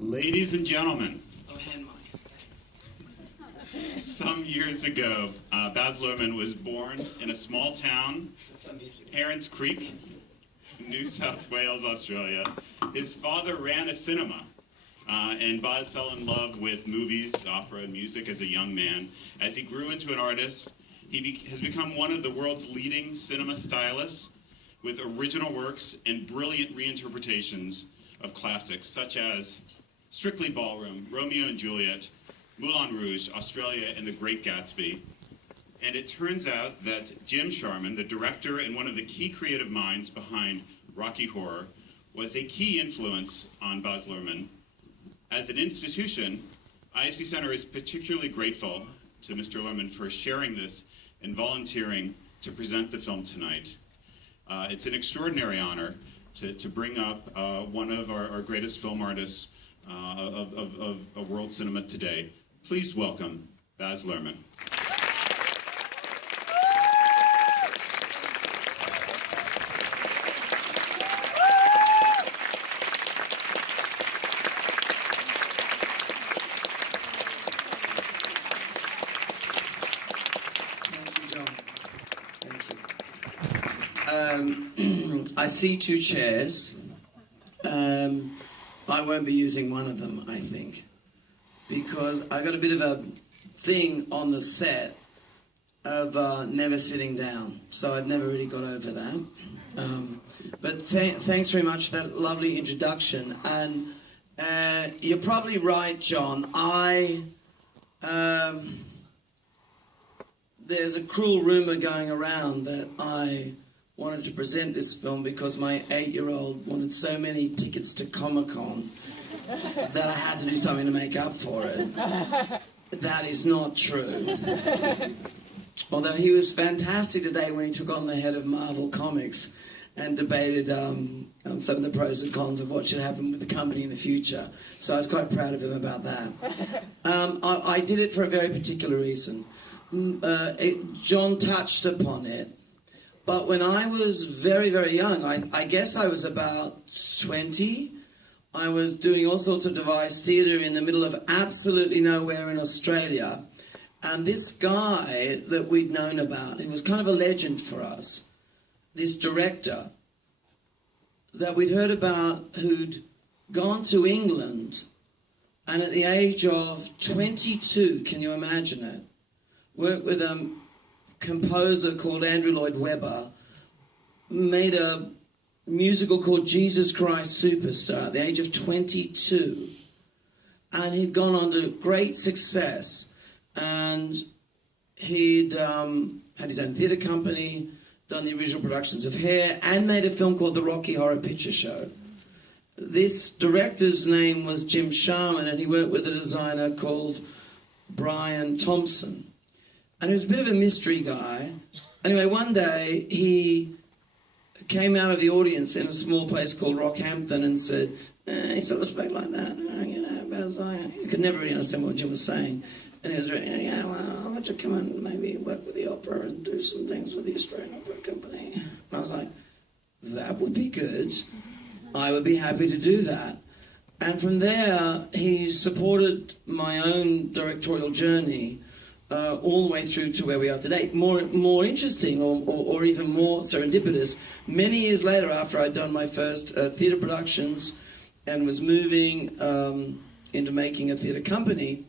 Ladies and gentlemen, some years ago, Baz Luhrmann was born in a small town, Herons Creek, New South Wales, Australia. His father ran a cinema, and Baz fell in love with movies, opera, and music as a young man. As he grew into an artist, he has become one of the world's leading cinema stylists with original works and brilliant reinterpretations of classics such as Strictly Ballroom, Romeo and Juliet, Moulin Rouge, Australia, and The Great Gatsby. And it turns out that Jim Sharman, the director and one of the key creative minds behind Rocky Horror, was a key influence on Baz Luhrmann. As an institution, IFC Center is particularly grateful to Mr. Luhrmann for sharing this and volunteering to present the film tonight. It's an extraordinary honor to bring up one of our greatest film artists of world cinema today. Please welcome Baz Luhrmann. I see two chairs. I won't be using one of them, I think, because I got a bit of a thing on the set of never sitting down, so I've never really got over that. But thanks very much for that lovely introduction. And you're probably right, John. There's a cruel rumor going around that I wanted to present this film because my 8-year-old wanted so many tickets to Comic-Con that I had to do something to make up for it. That is not true. Although he was fantastic today when he took on the head of Marvel Comics and debated some of the pros and cons of what should happen with the company in the future. So I was quite proud of him about that. I did it for a very particular reason. John touched upon it. But when I was very, very young, I guess I was about 20, I was doing all sorts of devised theatre in the middle of absolutely nowhere in Australia. And this guy that we'd known about, who was kind of a legend for us, this director that we'd heard about who'd gone to England and at the age of 22, can you imagine it, worked with composer called Andrew Lloyd Webber, made a musical called Jesus Christ Superstar at the age of 22, and he'd gone on to great success, and he'd had his own theatre company, done the original productions of Hair, and made a film called The Rocky Horror Picture Show. This director's name was Jim Sharman, and he worked with a designer called Brian Thompson. And he was a bit of a mystery guy. Anyway, one day he came out of the audience in a small place called Rockhampton and said, he sort of spoke like that, Baz, you could never really understand what Jim was saying. And he was really, yeah, well, I'll have to come and maybe work with the opera and do some things with the Australian Opera Company. And I was like, that would be good. I would be happy to do that. And from there, he supported my own directorial journey all the way through to where we are today. More interesting, or even more serendipitous, many years later, after I'd done my first theatre productions and was moving into making a theatre company,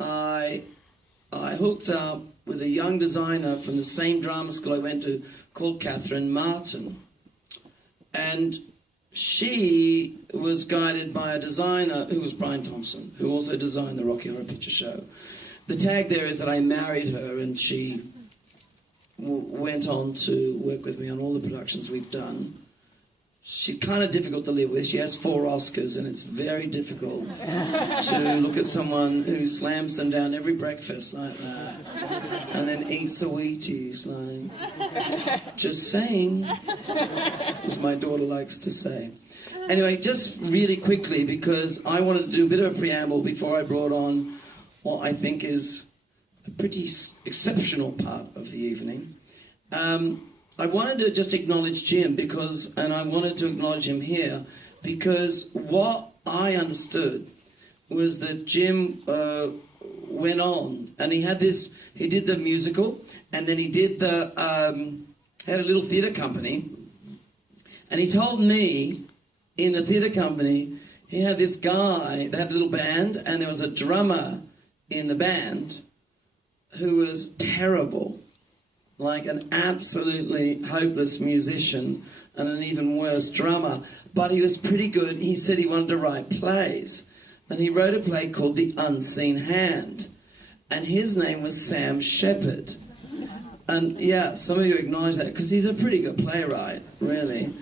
I hooked up with a young designer from the same drama school I went to called Catherine Martin. And she was guided by a designer who was Brian Thompson, who also designed the Rocky Horror Picture Show. The tag there is that I married her, and she went on to work with me on all the productions we've done. She's kind of difficult to live with. She has 4 Oscars, and it's very difficult to look at someone who slams them down every breakfast like that, and then eats the Wheaties like, just saying, as my daughter likes to say. Anyway, just really quickly, because I wanted to do a bit of a preamble before I brought on what I think is a pretty exceptional part of the evening. I wanted to just acknowledge Jim and I wanted to acknowledge him here because what I understood was that Jim went on, and he did the musical, and then he did had a little theatre company, and he told me in the theatre company, he had this guy that had a little band, and there was a drummer in the band who was terrible, like an absolutely hopeless musician and an even worse drummer, but he was pretty good. He said he wanted to write plays, and he wrote a play called The Unseen Hand, and his name was Sam Shepard. And yeah, some of you acknowledge that because he's a pretty good playwright, really.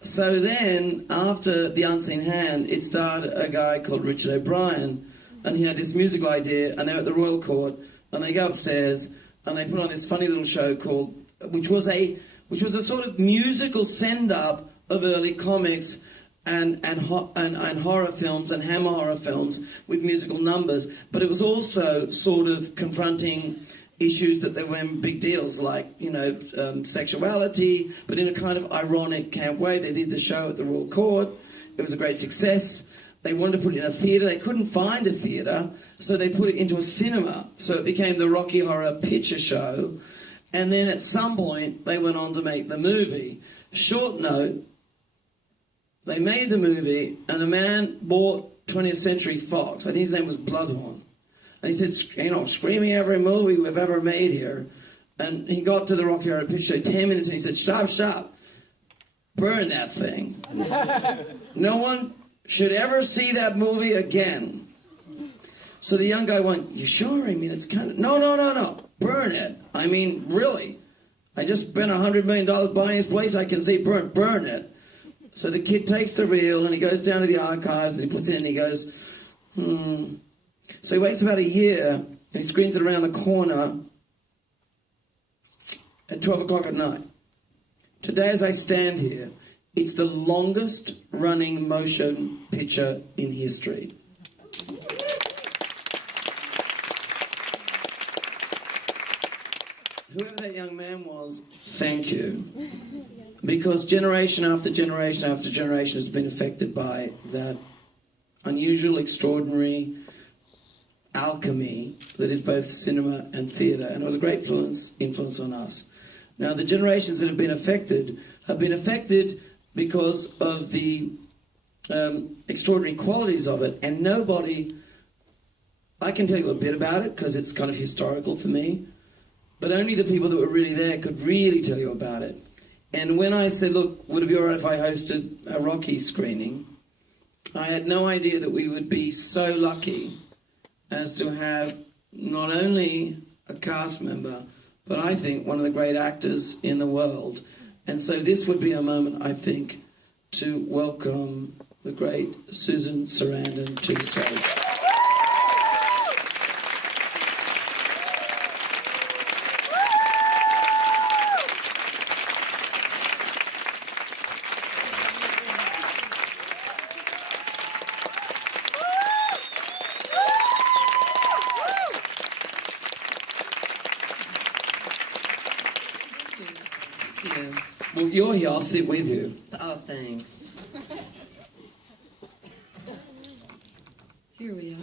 So then, after The Unseen Hand, it starred a guy called Richard O'Brien, and he had this musical idea, and they're at the Royal Court, and they go upstairs, and they put on this funny little show called, which was a sort of musical send-up of early comics and horror films and Hammer horror films with musical numbers, but it was also sort of confronting issues that they were big deals, like, sexuality, but in a kind of ironic camp way. They did the show at the Royal Court. It was a great success. They wanted to put it in a theatre. They couldn't find a theatre, so they put it into a cinema. So it became the Rocky Horror Picture Show. And then at some point, they went on to make the movie. Short note, they made the movie, and a man bought 20th Century Fox. I think his name was Bloodhorn. And he said, screaming every movie we've ever made here. And he got to the Rocky Horror Picture Show 10 minutes, and he said, stop. Burn that thing. No one should ever see that movie again. So the young guy went, you sure? I mean, it's kind of... No. Burn it. I mean, really. I just spent $100 million buying this place. I can see burn it. So the kid takes the reel, and he goes down to the archives, and he puts it in, and he goes, So he waits about a year, and he screens it around the corner at 12 o'clock at night. Today, as I stand here, it's the longest running motion picture in history. Whoever that young man was, thank you. Because generation after generation after generation has been affected by that unusual, extraordinary alchemy that is both cinema and theatre. And it was a great influence on us. Now, the generations that have been affected because of the extraordinary qualities of it, and nobody... I can tell you a bit about it because it's kind of historical for me, but only the people that were really there could really tell you about it. And when I said, look, would it be all right if I hosted a Rocky screening, I had no idea that we would be so lucky as to have not only a cast member, but I think one of the great actors in the world. And so this would be a moment, I think, to welcome the great Susan Sarandon to the stage. Well, you're here, I'll sit with you. Oh, thanks. Here we are.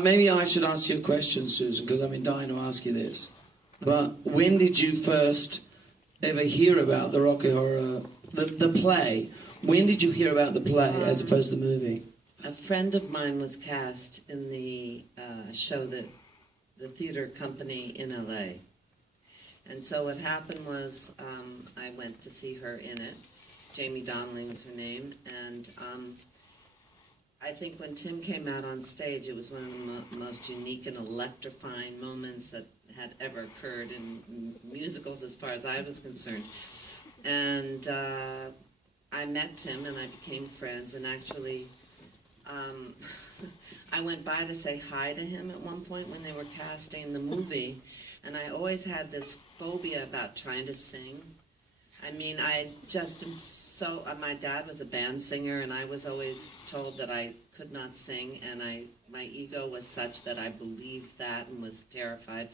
Maybe I should ask you a question, Susan, because I've been dying to ask you this. But when did you first ever hear about the Rocky Horror, the play? When did you hear about the play as opposed to the movie? A friend of mine was cast in the show that the theater company in LA. And so what happened was I went to see her in it. Jamie Donnelly was her name. And I think when Tim came out on stage, it was one of the most unique and electrifying moments that had ever occurred in musicals as far as I was concerned. And I met Tim and I became friends, and actually I went by to say hi to him at one point when they were casting the movie, and I always had this phobia about trying to sing. I mean, I just am so... my dad was a band singer, and I was always told that I could not sing, and my ego was such that I believed that and was terrified.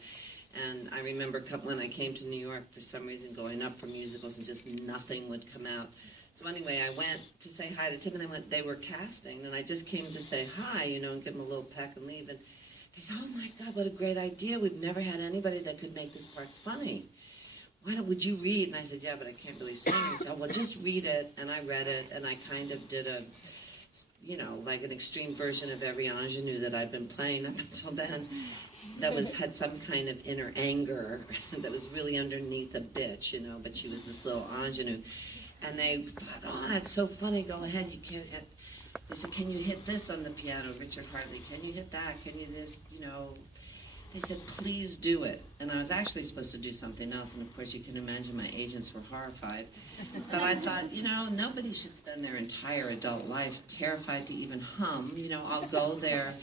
And I remember when I came to New York, for some reason, going up for musicals and just nothing would come out. So anyway, I went to say hi to Tim, and they were casting, and I just came to say hi, and give them a little peck and leave. And they said, "Oh my God, what a great idea! We've never had anybody that could make this part funny. Would you read?" And I said, "Yeah, but I can't really sing." And so, "Well, just read it." And I read it, and I kind of did a, like an extreme version of every ingenue that I'd been playing up until then. That had some kind of inner anger that was really underneath a bitch, but she was this little ingenue. And they thought, "Oh, that's so funny, go ahead, you can't hit." They said, "Can you hit this on the piano, Richard Hartley? Can you hit that? Can you this, They said, "Please do it." And I was actually supposed to do something else, and of course you can imagine my agents were horrified. But I thought, nobody should spend their entire adult life terrified to even hum. I'll go there,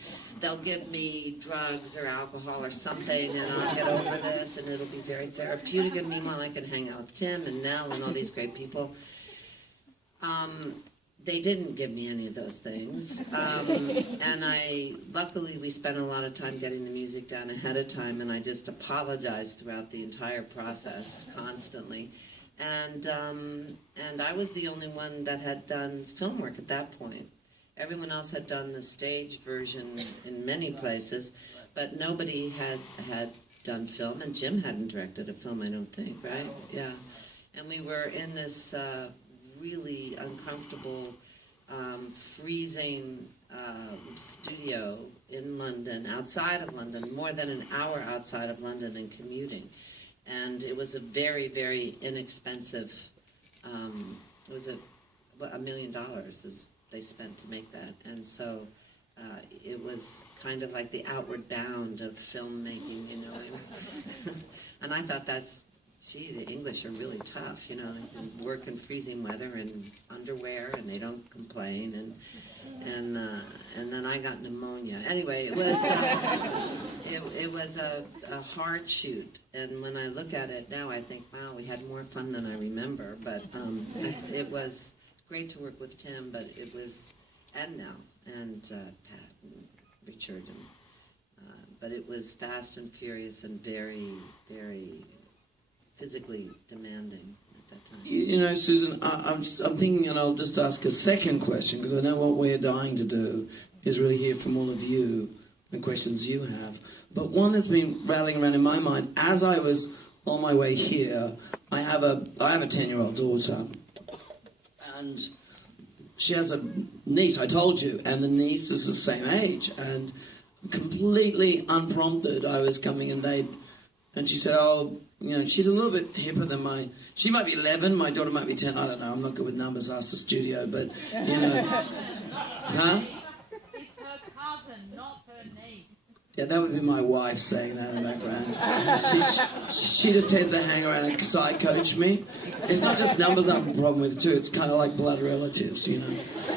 they'll give me drugs or alcohol or something, and I'll get over this, and it'll be very therapeutic, and meanwhile I can hang out with Tim and Nell and all these great people. They didn't give me any of those things. And luckily we spent a lot of time getting the music down ahead of time, and I just apologized throughout the entire process constantly. And I was the only one that had done film work at that point. Everyone else had done the stage version in many places, but nobody had done film, and Jim hadn't directed a film, I don't think, right? Yeah. And we were in this really uncomfortable, freezing studio in London, outside of London, more than an hour outside of London, and commuting. And it was a very, very inexpensive, it was $1 million they spent to make that. And so it was kind of like the outward bound of filmmaking, And I thought the English are really tough, they can work in freezing weather and underwear, and they don't complain, and then I got pneumonia. Anyway, it was a hard shoot, and when I look at it now, I think, wow, we had more fun than I remember. But it was great to work with Tim, but it was, and Nell, and Pat, and Richard, but it was fast and furious and very, very physically demanding at that time. Susan, I'm thinking, and I'll just ask a second question, because I know what we're dying to do is really hear from all of you and questions you have. But one that's been rattling around in my mind, as I was on my way here, I have a 10-year-old daughter, and she has a niece, I told you, and the niece is the same age, and completely unprompted, I was coming, and she said, "Oh, she's a little bit hipper than she might be 11, my daughter might be 10, I don't know, I'm not good with numbers, ask the studio, but, Huh? It's her cousin, not her niece. Yeah, that would be my wife saying that in the background. She just tends to hang around and side coach me. It's not just numbers I'm a problem with, too, it's kind of like blood relatives,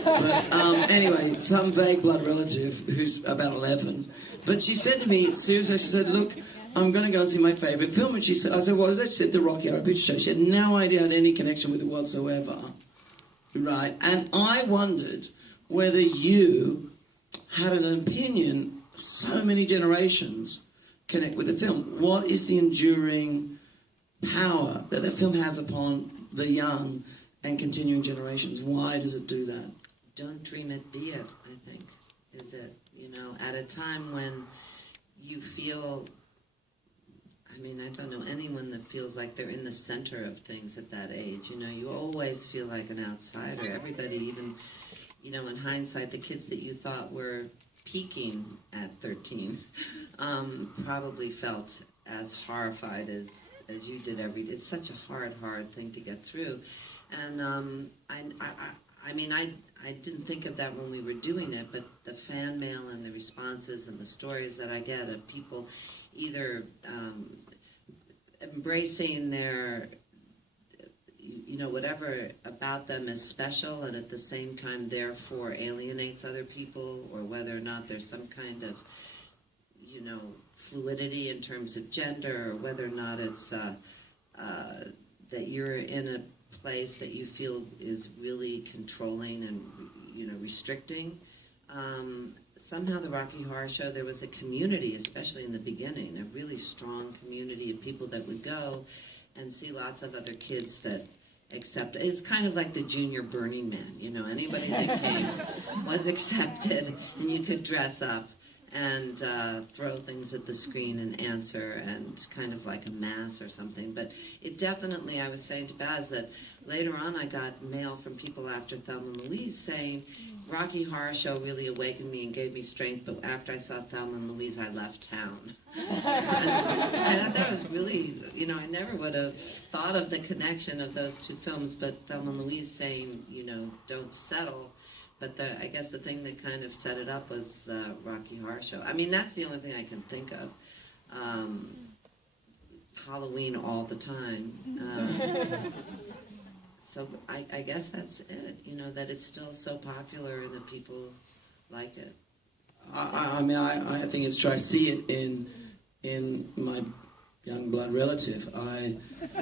But anyway, some vague blood relative who's about 11. But she said to me, seriously, she said, "Look, I'm going to go and see my favourite film." And I said, "What is that?" She said, "The Rocky Horror Picture Show." She had no idea had any connection with it whatsoever. Right? And I wondered whether you had an opinion, so many generations connect with the film. What is the enduring power that the film has upon the young and continuing generations? Why does it do that? Don't dream it, be it, I think, is it. At a time when you feel, I don't know anyone that feels like they're in the center of things at that age. You always feel like an outsider. Everybody, even, in hindsight, the kids that you thought were peaking at 13 probably felt as horrified as you did it's such a hard thing to get through. And I didn't think of that when we were doing it, but the fan mail and the responses and the stories that I get of people either embracing their, whatever about them is special, and at the same time therefore alienates other people, or whether or not there's some kind of, fluidity in terms of gender, or whether or not it's that you're in a place that you feel is really controlling and restricting. somehow the Rocky Horror Show, there was a community, especially in the beginning, a really strong community of people that would go and see lots of other kids that accepted. It's kind of like the junior Burning Man, you know, anybody that came was accepted, and you could dress up and throw things at the screen and answer, and kind of like a mass or something. But it definitely, I was saying to Baz that later on I got mail from people after Thelma and Louise saying, Rocky Horror Show really awakened me and gave me strength, but after I saw Thelma and Louise, I left town. And I thought that was really, you know, I never would have thought of the connection of those two films, but Thelma and Louise saying, you know, don't settle. But I guess the thing that kind of set it up was Rocky Horror Show. I mean, that's the only thing I can think of. Halloween all the time. So I guess that's it, you know, that it's still so popular and that people like it. I mean, I think it's true. I see it in my young blood relative.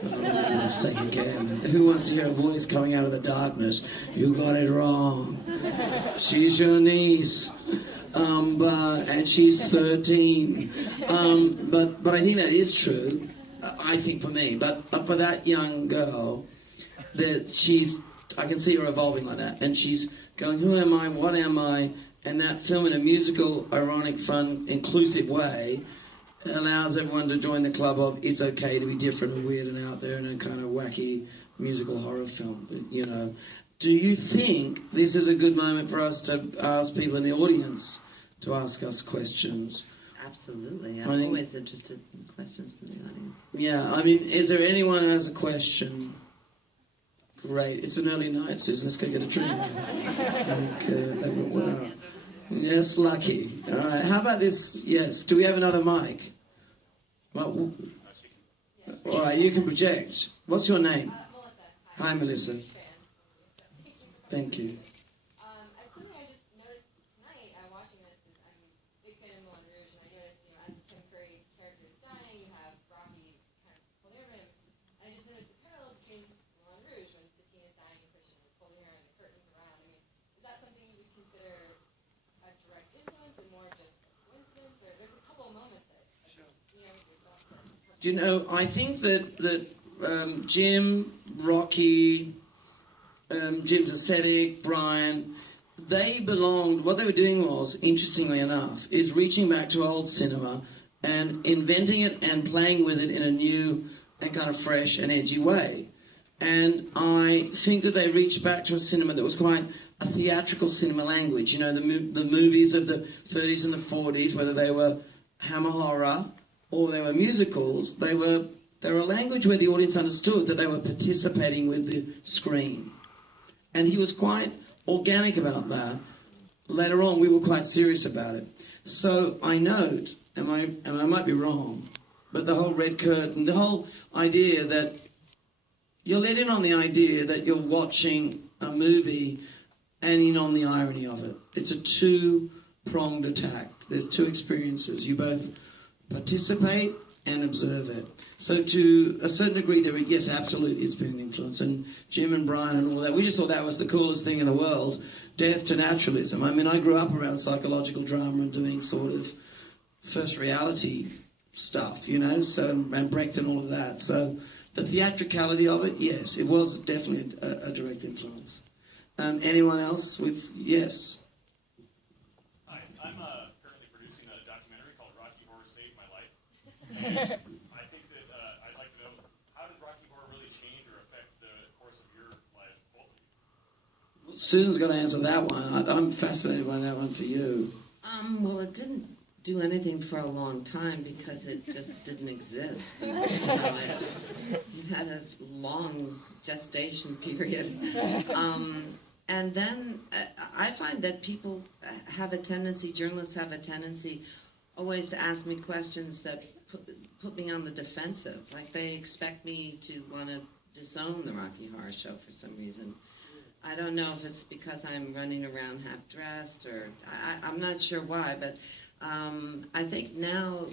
Mistake again. Who wants to hear a voice coming out of the darkness? You got it wrong. She's your niece. And she's 13. But I think that is true. I think for me. But for that young girl, that I can see her evolving like that. And she's going, who am I? What am I? And that film in a musical, ironic, fun, inclusive way allows everyone to join the club of it's okay to be different and weird and out there in a kind of wacky musical horror film, you know. Do you think this is a good moment for us to ask people in the audience to ask us questions? Absolutely. I'm always interested in questions from the audience. Yeah, I mean, is there anyone who has a question? Great. It's an early night, Susan. Let's go get a drink. Wow. Yes, lucky. All right. How about this? Yes. Do we have another mic? Well, all right. You can project. What's your name? Melissa. Hi, Melissa. Thank you. Something I just noticed tonight watching this is I'm a big fan of Moulin Rouge, and I noticed, you know, as the Tim Curry character is dying, you have Rocky kind of holding over him. And I just noticed the parallel between Moulin Rouge when Satine is dying and Christian is holding her and the curtains around. I mean, is that something you would consider a direct influence or more just a coincidence? Or there's a couple of moments that, you know, yourself that... Do you know, I think that Jim, Rocky, Jim's aesthetic, Brian, they belonged, what they were doing was, interestingly enough, is reaching back to old cinema and inventing it and playing with it in a new and kind of fresh and edgy way. And I think that they reached back to a cinema that was quite a theatrical cinema language. You know, the movies of the 30s and the 40s, whether they were Hammer horror or they were musicals, they were a language where the audience understood that they were participating with the screen. And he was quite organic about that. Later on, we were quite serious about it. So I note, and I might be wrong, but the whole red curtain, the whole idea that you're let in on the idea that you're watching a movie and in on the irony of it. It's a two-pronged attack. There's two experiences. You both participate and observe it. So to a certain degree, yes, absolutely, it's been an influence. And Jim and Brian and all that, we just thought that was the coolest thing in the world. Death to naturalism. I mean, I grew up around psychological drama and doing sort of first reality stuff, you know, so, and Brecht and all of that. So the theatricality of it, yes, it was definitely a direct influence. Anyone else with, yes? Hi, I'm currently producing a documentary called Rocky Horror Saved My Life. I think that I'd like to know, how did Rocky Horror really change or affect the course of your life, both of you? Susan's got to answer that one. I'm fascinated by that one for you. Well, it didn't do anything for a long time because it just didn't exist. You know, it had a long gestation period. And then I find that people have a tendency, journalists have a tendency always to ask me questions that put me on the defensive. Like they expect me to want to disown the Rocky Horror Show for some reason. I don't know if it's because I'm running around half-dressed or I'm not sure why, but I think now,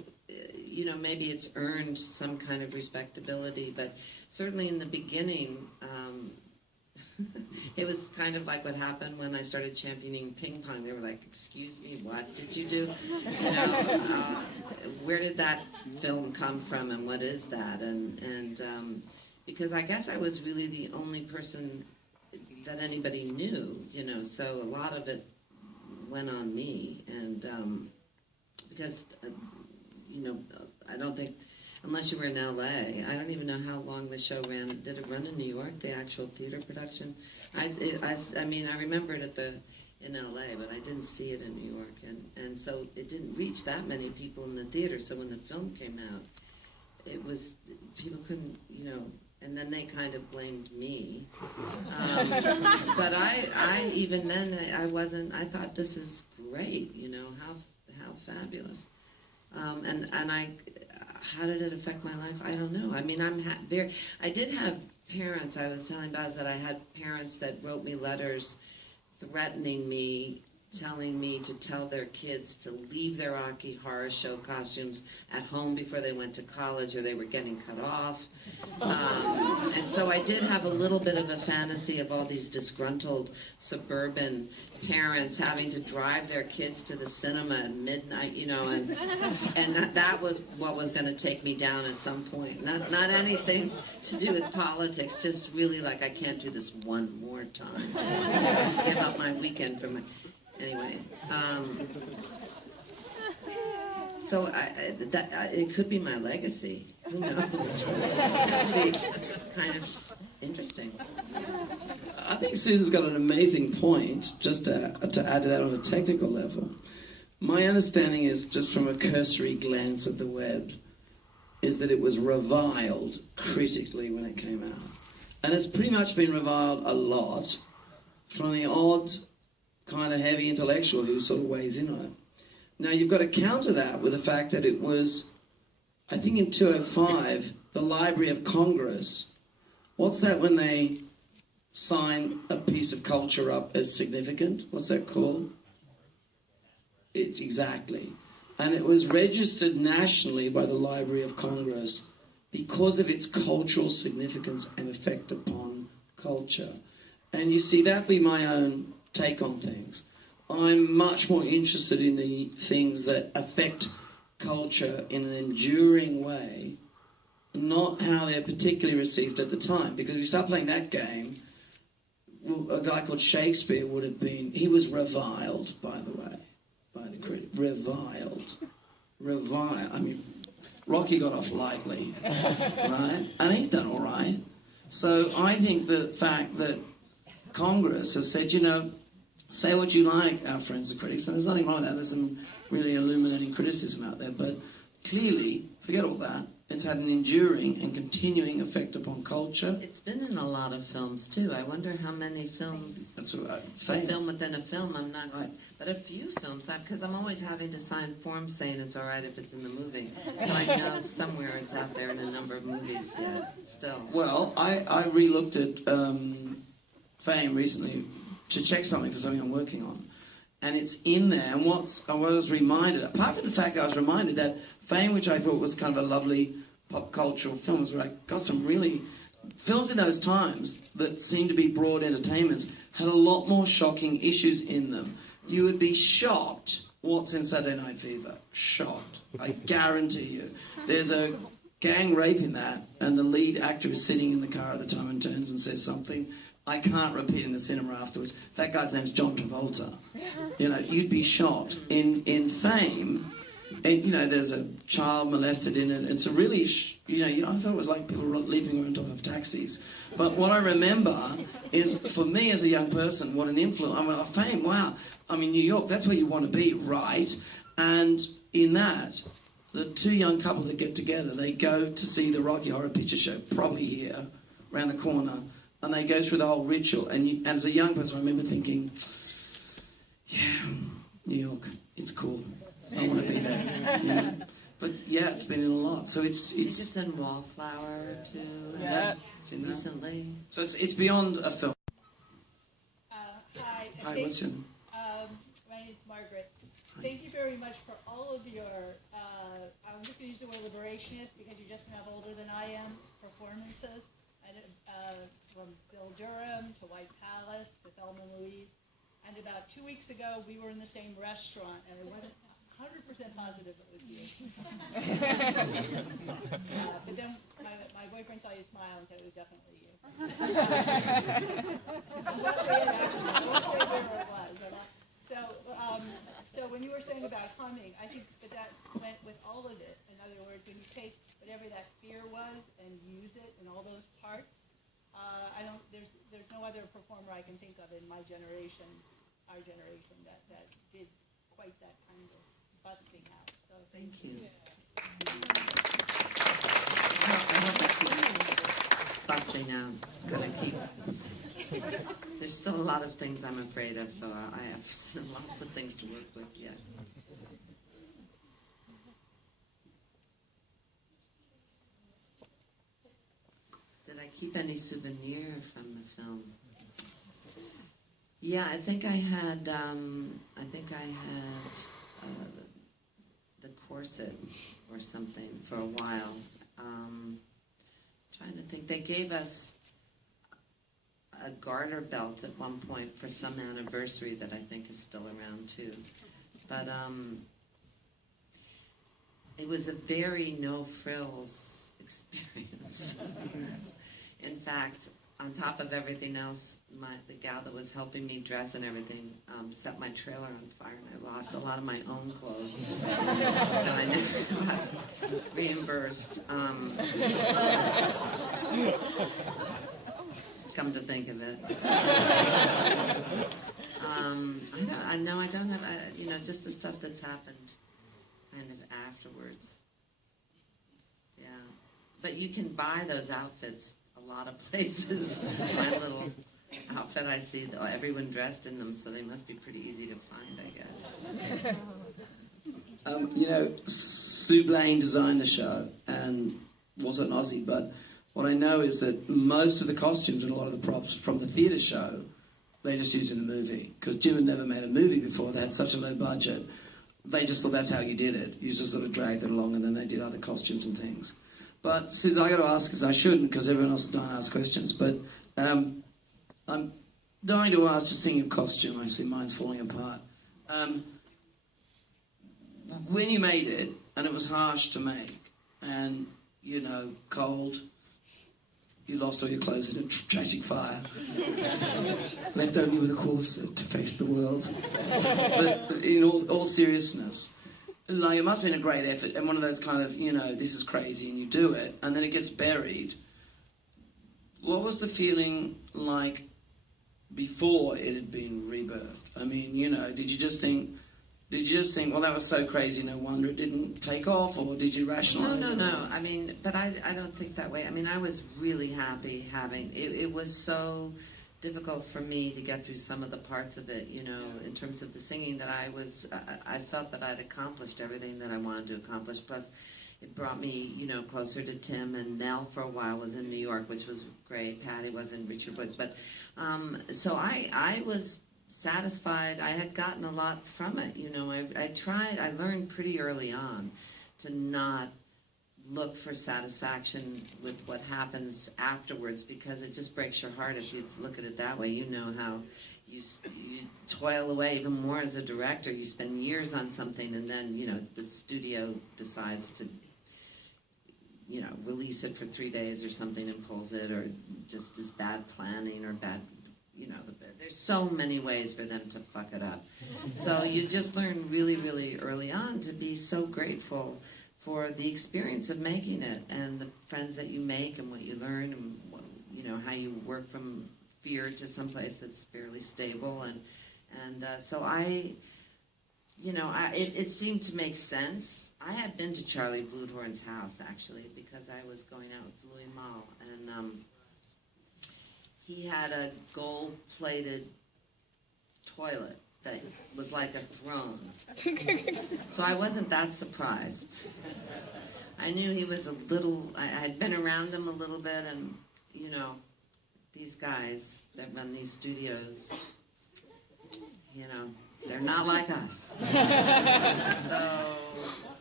you know, maybe it's earned some kind of respectability, but certainly in the beginning, It was kind of like what happened when I started championing ping pong. They were like, "Excuse me, what did you do? You know, where did that film come from, and what is that?" And because I guess I was really the only person that anybody knew, you know, so a lot of it went on me, and because you know, I don't think, unless you were in L.A., I don't even know how long the show ran. Did it run in New York, the actual theater production? I mean, I remember it in L.A., but I didn't see it in New York, and so it didn't reach that many people in the theater. So when the film came out, it was, people couldn't, you know, and then they kind of blamed me. But I even then, I thought, this is great, you know, how fabulous. And how did it affect my life? I don't know. I mean, I did have parents. I was telling Baz that I had parents that wrote me letters threatening me, telling me to tell their kids to leave their Rocky Horror Show costumes at home before they went to college, or they were getting cut off. And so I did have a little bit of a fantasy of all these disgruntled suburban parents having to drive their kids to the cinema at midnight, you know, and that was what was going to take me down at some point. Not anything to do with politics, just really like, I can't do this one more time. Give up my weekend for my... Anyway, so it could be my legacy. Who knows? It could be kind of interesting. I think Susan's got an amazing point, just to add to that on a technical level. My understanding is, just from a cursory glance at the web, is that it was reviled critically when it came out. And it's pretty much been reviled a lot from the odd kind of heavy intellectual who sort of weighs in on it. Now, you've got to counter that with the fact that it was, I think in 2005, the Library of Congress. What's that when they sign a piece of culture up as significant? What's that called? It's exactly. And it was registered nationally by the Library of Congress because of its cultural significance and effect upon culture. And you see, that'd be my own take on things. I'm much more interested in the things that affect culture in an enduring way, not how they're particularly received at the time. Because if you start playing that game, well, a guy called Shakespeare would have been, he was reviled, by the way, by the critic. Reviled. I mean, Rocky got off lightly, right? And he's done all right. So I think the fact that Congress has said, you know, say what you like, our friends the critics, and there's nothing wrong with that. There's some really illuminating criticism out there, but clearly, forget all that, it's had an enduring and continuing effect upon culture. It's been in a lot of films, too. I wonder how many films... That's what I'm A saying. film within a film, I'm not... Right. But a few films, because I'm always having to sign forms saying it's all right if it's in the movie. So I know somewhere it's out there in a number of movies yet, still. Well, I re-looked at Fame recently to check something for something I'm working on. And it's in there, and I was reminded, apart from the fact that I was reminded that Fame, which I thought was kind of a lovely pop cultural film, was where I got some really... Films in those times that seemed to be broad entertainments had a lot more shocking issues in them. You would be shocked what's in Saturday Night Fever. Shocked. I guarantee you. There's a gang rape in that, and the lead actor is sitting in the car at the time and turns and says something I can't repeat in the cinema afterwards. That guy's name's John Travolta. You know, you'd be shocked. In Fame, you know, there's a child molested in it. It's a really, I thought it was like people leaping on top of taxis. But what I remember is, for me as a young person, what an influence. I mean, Fame, wow. I mean, New York, that's where you want to be, right? And in that, the two young couple that get together, they go to see the Rocky Horror Picture Show, probably here, around the corner, and they go through the whole ritual. And as a young person, I remember thinking, yeah, New York, it's cool. I want to be there. You know? But yeah, it's been in a lot. So it's in Wallflower too. Yeah. Recently. So it's beyond a film. Hi. Hi, what's your name? My name is Margaret. Thank you very much for all of your, I'm just going to use the word liberationist because you're just enough older than I am, performances. I from Bill Durham to White Palace to Thelma and Louise. And about 2 weeks ago, we were in the same restaurant, and I wasn't 100% positive it was you. But then my boyfriend saw you smile and said it was definitely you. So when you were saying about humming, I think that went with all of it. In other words, when you take whatever that fear was and use it in all those parts, there's no other performer I can think of in my generation, our generation, that did quite that kind of busting out. So Thank you. I hope I keep busting out. Gonna keep. There's still a lot of things I'm afraid of, so I have lots of things to work with yet. Did I keep any souvenir from the film? Yeah, I think I had the corset or something for a while. Trying to think. They gave us a garter belt at one point for some anniversary that I think is still around too. But it was a very no-frills experience. In fact, on top of everything else, the gal that was helping me dress and everything set my trailer on fire, and I lost a lot of my own clothes that I never got reimbursed. Come to think of it, I don't have, just the stuff that's happened kind of afterwards. Yeah, but you can buy those outfits a lot of places. My little outfit, I see everyone dressed in them, so they must be pretty easy to find, I guess. Sue Blaine designed the show and was an Aussie, but what I know is that most of the costumes and a lot of the props from the theatre show, they just used in the movie. Because Jim had never made a movie before. They had such a low budget. They just thought that's how you did it. You just sort of dragged it along, and then they did other costumes and things. But, Susan, I got to ask, because I shouldn't, because everyone else don't ask questions, but I'm dying to ask, just thinking of costume. I see mine's falling apart. When you made it, and it was harsh to make, and, cold, you lost all your clothes in a tragic fire. Left only with a corset to face the world. But in all seriousness, it must have been a great effort, and one of those kind of, this is crazy, and you do it, and then it gets buried. What was the feeling like before it had been rebirthed? I mean, did you just think, well, that was so crazy, no wonder it didn't take off, or did you rationalize it? No. I mean, but I don't think that way. I mean, I was really happy having it was so difficult for me to get through some of the parts of it, in terms of the singing, that I felt that I'd accomplished everything that I wanted to accomplish. Plus, it brought me, closer to Tim, and Nell for a while was in New York, which was great. Patty was in Richard Woods. But, so I was satisfied. I had gotten a lot from it, I learned pretty early on to not look for satisfaction with what happens afterwards, because it just breaks your heart if you look at it that way. How you toil away even more as a director. You spend years on something, and then, the studio decides to, release it for 3 days or something and pulls it, or just is bad planning or bad, there's so many ways for them to fuck it up. So you just learn really, really early on to be so grateful for the experience of making it, and the friends that you make, and what you learn, and how you work from fear to someplace that's fairly stable, and so it seemed to make sense. I had been to Charlie Bluhdorn's house, actually, because I was going out with Louis Malle, and he had a gold-plated toilet that was like a throne. So I wasn't that surprised. I knew he was I had been around him a little bit, and, these guys that run these studios, they're not like us. So,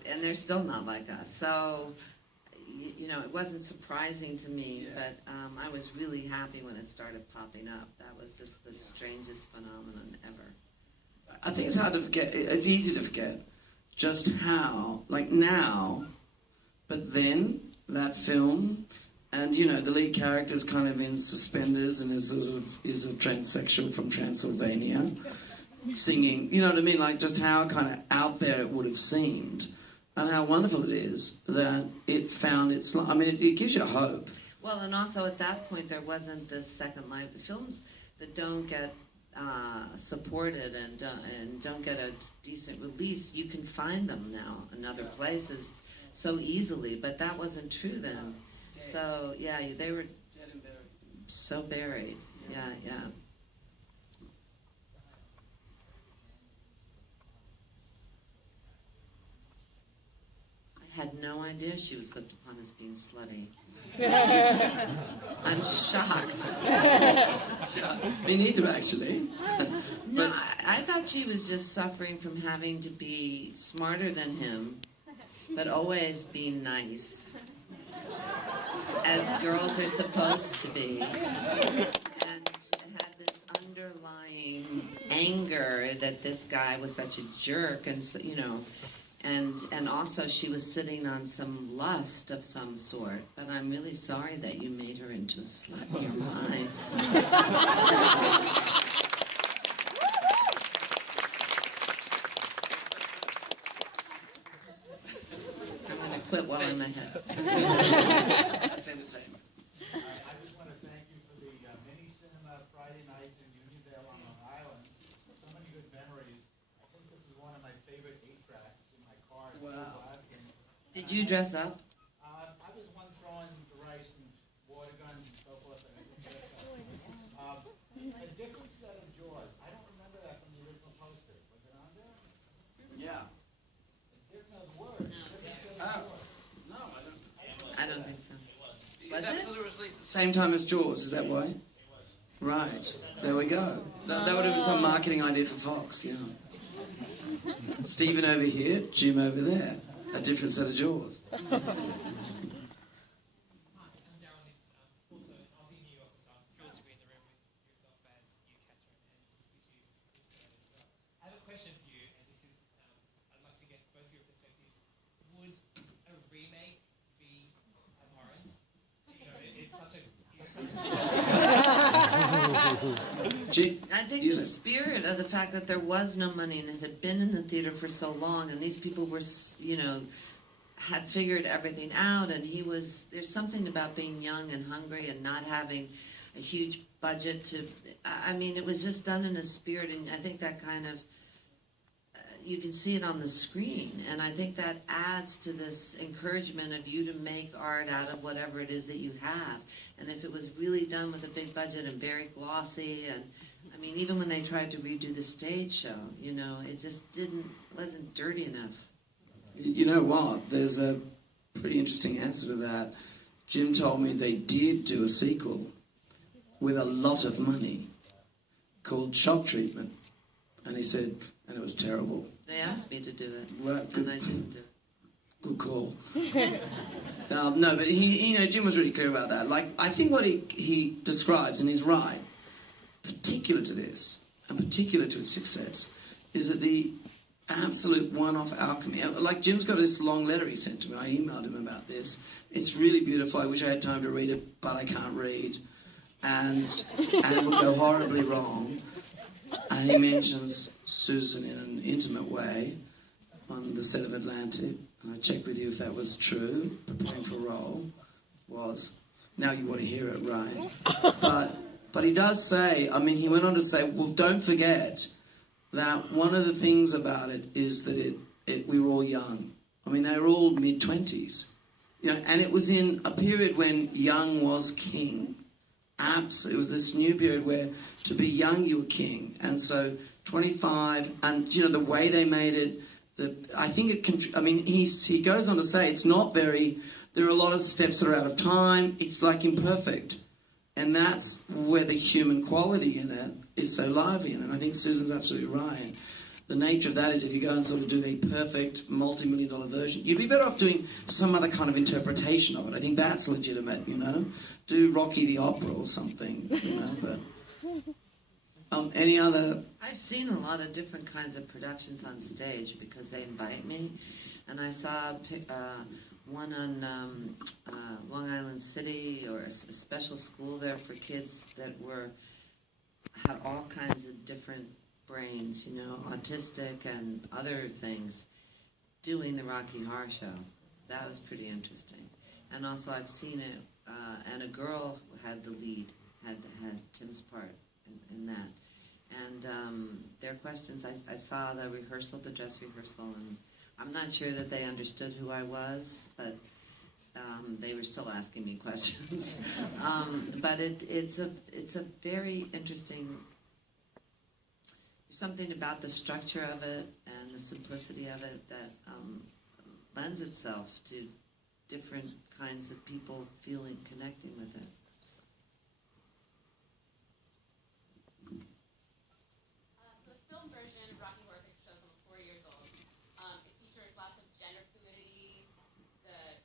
and they're still not like us. So, you know, it wasn't surprising to me, but I was really happy when it started popping up. That was just the strangest phenomenon ever. I think it's hard to forget. It's easy to forget just how, like now, but then that film, and you know, the lead character's kind of in suspenders and is a transsexual from Transylvania, singing. You know what I mean? Like just how kind of out there it would have seemed. And how wonderful it is that it found its... I mean, it gives you hope. Well, and also at that point, there wasn't this second life. Films that don't get supported and don't get a decent release, you can find them now in other places so easily, but that wasn't true then. So, yeah, they were so buried. Yeah. Had no idea she was looked upon as being slutty. I'm shocked. Me neither, actually. No, I thought she was just suffering from having to be smarter than him, but always being nice, as girls are supposed to be. And had this underlying anger that this guy was such a jerk, and so, you know. And also she was sitting on some lust of some sort. But I'm really sorry that you made her into a slut in your mind. I'm going to quit while I'm ahead. That's entertainment. I just want to thank you for the mini cinema Friday nights in Unionville on Long Island. So many good memories. I think this is one of my favorite 8-tracks. Wow. Did you dress up? I was one throwing the rice and water guns and so forth. And a different set of Jaws. I don't remember that from the original poster. Was it on there? Yeah. A different word. No, I don't. I don't think so. Was that because it was released at the same time as Jaws? Is that why? Right. There we go. That would have been some marketing idea for Fox, yeah. Stephen over here, Jim over there. A different set of Jaws. Hi, I'm Darren Nix. Also an Aussie New Yorker, so I'm thrilled to be in the room with yourself, Baz, you, Catherine, and with you, Susan as well. I have a question for you, and this is, I'd like to get both your perspectives. Would a remake be abhorrent? You know, it's such a... I think the spirit of the fact that there was no money and it had been in the theater for so long, and these people were, you know, had figured everything out, and there's something about being young and hungry and not having a huge budget to, I mean, it was just done in a spirit, and I think that kind of, you can see it on the screen, and I think that adds to this encouragement of you to make art out of whatever it is that you have. And if it was really done with a big budget and very glossy, and I mean, even when they tried to redo the stage show, you know, it just wasn't dirty enough. You know what? There's a pretty interesting answer to that. Jim told me they did do a sequel with a lot of money called Shock Treatment. And he said, and it was terrible. They asked me to do it, Well, and I didn't do it. Good call. No, but Jim was really clear about that. Like, I think what he describes, and he's right, particular to this, and particular to its success, is that the absolute one-off alchemy. Like, Jim's got this long letter he sent to me. I emailed him about this. It's really beautiful. I wish I had time to read it, but I can't read. And it will go horribly wrong. And he mentions Susan in an intimate way on the set of Atlantic. And I checked with you if that was true. Preparing for a role was. Now you want to hear it, right? But he does say, I mean, he went on to say, well, don't forget that one of the things about it is that we were all young. I mean, they were all mid-20s. You know, and it was in a period when young was king. It was this new period where to be young, you were king. And so 25, and, you know, the way they made it, I think it, I mean, he goes on to say it's not very, there are a lot of steps that are out of time. It's like imperfect. And that's where the human quality in it is so lively in it. And I think Susan's absolutely right. the nature of that is if you go and sort of do a perfect multi-million-dollar version, you'd be better off doing some other kind of interpretation of it. I think that's legitimate, you know. Do Rocky the Opera or something, you know. But any other? I've seen a lot of different kinds of productions on stage because they invite me, and I saw one on Long Island City, or a special school there for kids that had all kinds of different brains, you know, autistic and other things, doing the Rocky Horror Show. That was pretty interesting. And also I've seen it, and a girl had the lead, had Tim's part in that. And their questions, I saw the dress rehearsal, and I'm not sure that they understood who I was, but they were still asking me questions. But it's a very interesting. There's something about the structure of it and the simplicity of it that lends itself to different kinds of people connecting with it. So the film version of Rocky Horror Picture Show is almost 4 years old. It features lots of gender fluidity. The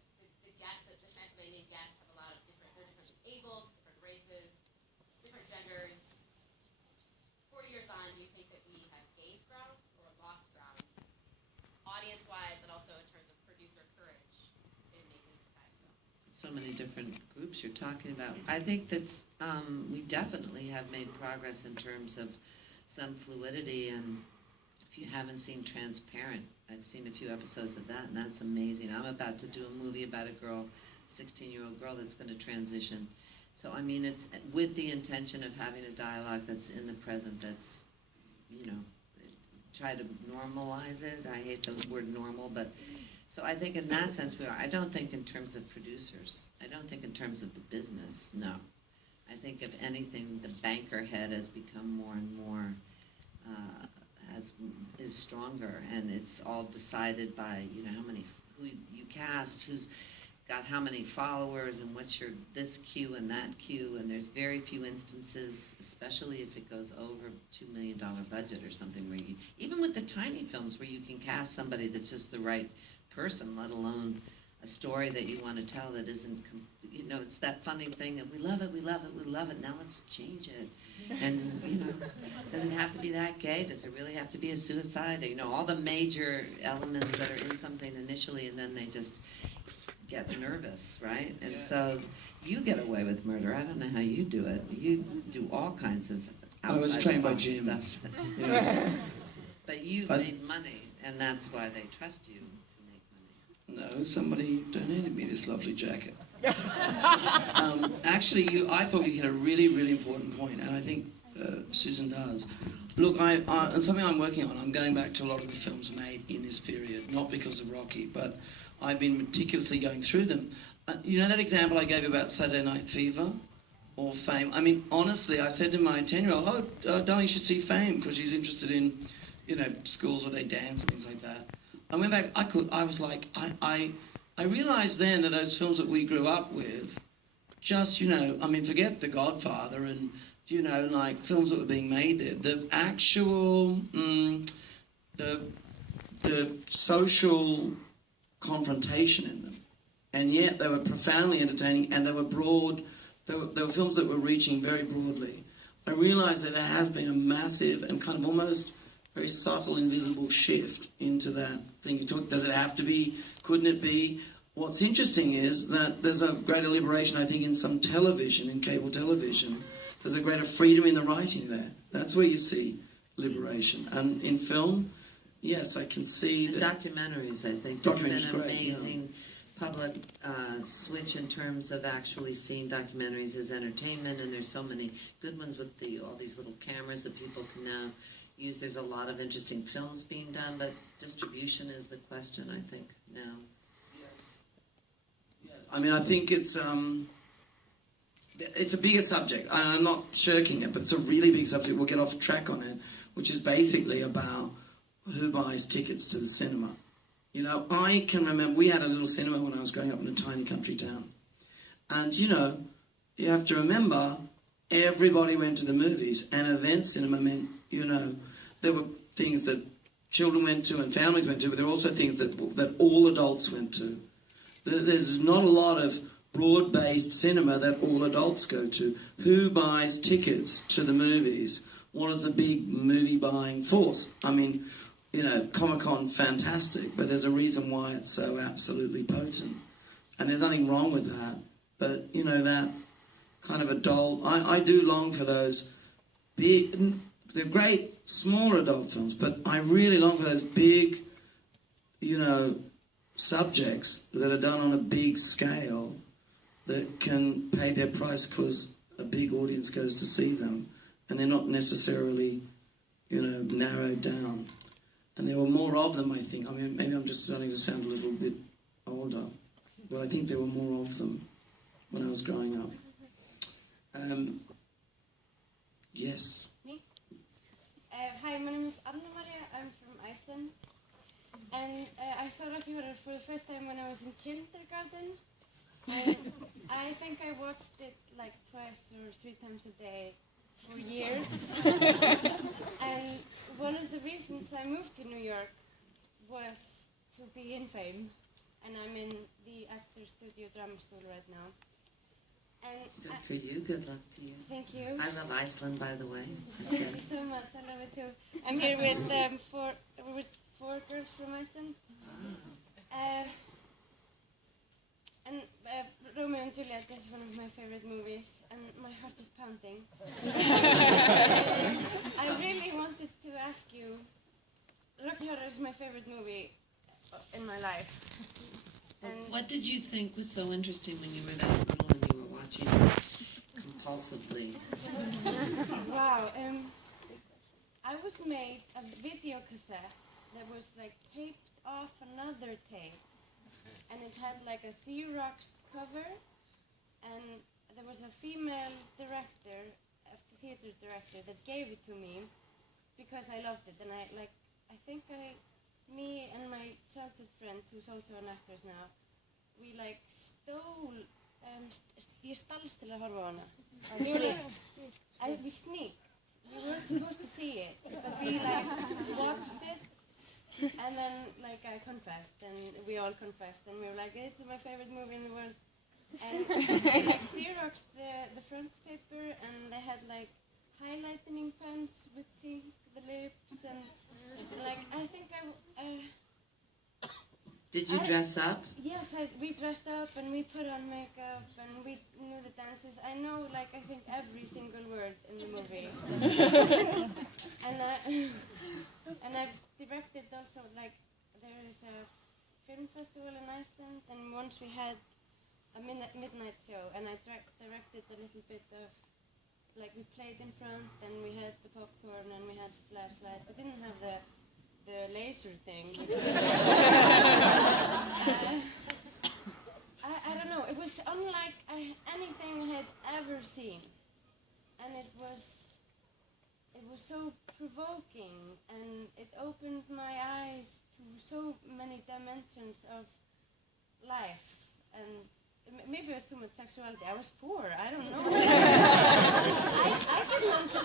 guests, the Transylvanian guests, have a lot of different abled, different races, different genders. 4 years on, do you think that we have gained ground or lost ground, audience-wise, and also in terms of producer courage in making this kind of film? So many different groups you're talking about. I think that's we definitely have made progress in terms of some fluidity, and if you haven't seen Transparent, I've seen a few episodes of that, and that's amazing. I'm about to do a movie about a girl, 16-year-old girl that's going to transition. So, I mean, it's with the intention of having a dialogue that's in the present, that's, you know, try to normalize it. I hate the word normal, but so I think in that sense we are. I don't think in terms of producers. I don't think in terms of the business, no. I think if anything, the banker head has become more and more, is stronger, and it's all decided by, you know, who you cast, who's got how many followers, and what's your this queue and that queue, and there's very few instances, especially if it goes over $2 million budget or something, where you, even with the tiny films, where you can cast somebody that's just the right person, let alone a story that you want to tell that isn't, you know, it's that funny thing that we love it, now let's change it. And, you know, does it have to be that gay? Does it really have to be a suicide? You know, all the major elements that are in something initially, and then they just get nervous, right? And so you get away with murder. I don't know how you do it. You do all kinds of I was trained by Jim. stuff. Yeah. But you've made money, and that's why they trust you. No, somebody donated me this lovely jacket. Actually, I thought you hit a really, really important point, and I think Susan does. Look, and something I'm working on, I'm going back to a lot of the films made in this period, not because of Rocky, but I've been meticulously going through them. You know that example I gave about Saturday Night Fever or Fame? I mean, honestly, I said to my 10-year-old, darling, you should see Fame, because she's interested in, you know, schools where they dance and things like that. I went back, I was like, I realised then that those films that we grew up with, just, you know, I mean, forget The Godfather and, you know, like, films that were being made there. The actual, the social confrontation in them. And yet they were profoundly entertaining, and they were broad, they were films that were reaching very broadly. I realised that there has been a massive and kind of almost very subtle, invisible shift into that thing you talk. Does it have to be? Couldn't it be? What's interesting is that there's a greater liberation, I think, in some television, in cable television. There's a greater freedom in the writing there. That's where you see liberation. And in film, yes, I can see and that. Documentaries, I think. Documentaries, There's been an great, amazing public switch in terms of actually seeing documentaries as entertainment, and there's so many good ones with all these little cameras that people can now use. There's a lot of interesting films being done, but distribution is the question, I think, now. Yes. I mean, I think it's a bigger subject. I'm not shirking it, but it's a really big subject. We'll get off track on it, which is basically about who buys tickets to the cinema. You know, I can remember, we had a little cinema when I was growing up in a tiny country town. And, you know, you have to remember, everybody went to the movies, and event cinema meant, you know, there were things that children went to and families went to, but there are also things that all adults went to. There's not a lot of broad-based cinema that all adults go to. Who buys tickets to the movies? What is the big movie-buying force? I mean, you know, Comic-Con, fantastic, but there's a reason why it's so absolutely potent. And there's nothing wrong with that. But, you know, that kind of adult... I do long for those big... They're great, small adult films, but I really long for those big, you know, subjects that are done on a big scale that can pay their price because a big audience goes to see them, and they're not necessarily, you know, narrowed down. And there were more of them, I think. I mean, maybe I'm just starting to sound a little bit older, but I think there were more of them when I was growing up. Yes. Hi, my name is Anna Maria. I'm from Iceland. And I saw Rocky Horror for the first time when I was in kindergarten. I think I watched it like twice or 3 times a day for years. And one of the reasons I moved to New York was to be in Fame. And I'm in the Actors Studio Drama School right now. And Good for you. Good luck to you. Thank you. I love Iceland, by the way. Thank you so much. I love it too. I'm here with four girls from Iceland. And Romeo and Juliet is one of my favorite movies, and my heart is pounding. I really wanted to ask you, Rocky Horror is my favorite movie in my life. And What did you think was so interesting when you were that little and you were watching it compulsively? Wow. I was made a video cassette that was like taped off another tape, and it had like a Xerox cover, and there was a female director, a theater director, that gave it to me because I loved it, and me and my childhood friend, who's also an actress now, we like stole, ég stalst til að horfa á hana. We sneaked. We weren't supposed to see it, but we like watched it, and then like I confessed, and we all confessed, and we were like, this is my favorite movie in the world. And they like Xeroxed the front paper, and they had like highlighting pens with pink, the lips, and like I think Did you dress up? Yes, we dressed up and we put on makeup and we knew the dances. I know, like, I think every single word in the movie. and I directed also, like, there is a film festival in Iceland, and once we had a midnight show, and I directed a little bit of, like, we played in front, and we had the popcorn, and we had the flashlight. We didn't have the laser thing. Which was, I don't know. It was unlike anything I had ever seen, and it was so provoking, and it opened my eyes to so many dimensions of life. And maybe it was too much sexuality. I was poor. I don't know.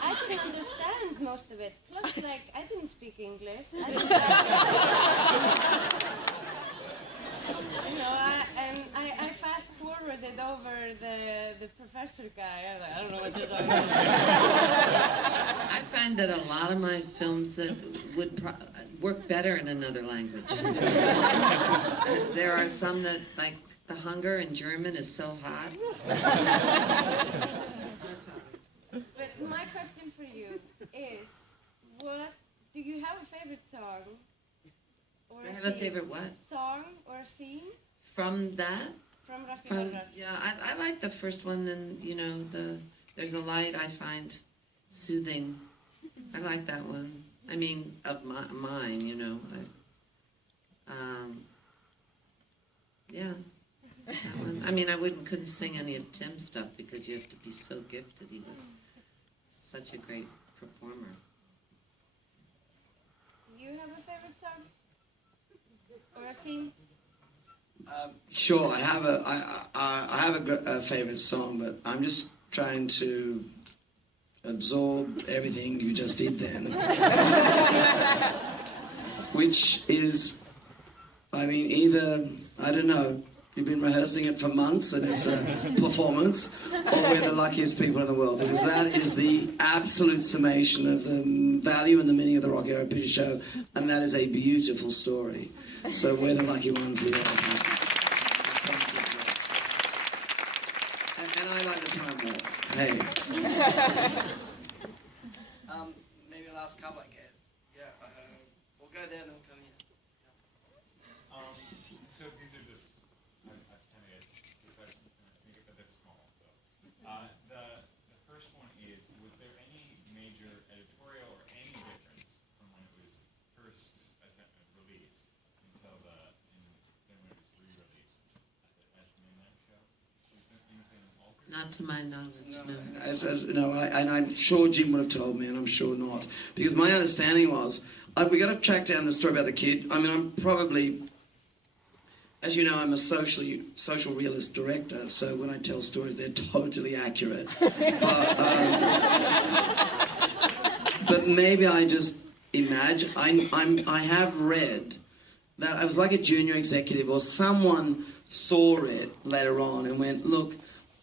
I didn't understand most of it. Plus, like, I didn't speak English. I fast forwarded over the professor guy. I don't know what you're talking about. I find that a lot of my films that would work better in another language. There are some that, like, the hunger in German is so hot. But my question for you is, do you have a favorite song? Or I have a favorite what? Song or a scene? From that? From Rocky Horror. Yeah, I like the first one, and, you know, There's a Light I find soothing. I like that one. I mean, of mine, you know. Yeah. That one. I mean, I couldn't sing any of Tim's stuff because you have to be so gifted. He was such a great performer. Do you have a favorite song or a scene? Sure, I have a favorite song, but I'm just trying to absorb everything you just did then. which is, I mean, either, I don't know, you've been rehearsing it for months and it's a performance, or we're the luckiest people in the world, because that is the absolute summation of the value and the meaning of the Rocky Horror Picture Show, and that is a beautiful story. So we're the lucky ones here. And I like the time more. Hey. Maybe last couple, I guess. Yeah, we'll go there and then we'll come here. So these are just, I kind of get sneak it, but they're small. So the first one is, was there any major editorial or any difference from when it was first released until then when it was re-released as the Midnight Show? Was there anything altered? Not to my knowledge, no. And I'm sure Jim would have told me, and I'm sure not, because my understanding was we got to track down the story about the kid. I mean, I'm probably, as you know, I'm a social realist director, so when I tell stories, they're totally accurate. But maybe I just imagine. I have read that I was like a junior executive, or someone saw it later on and went, look,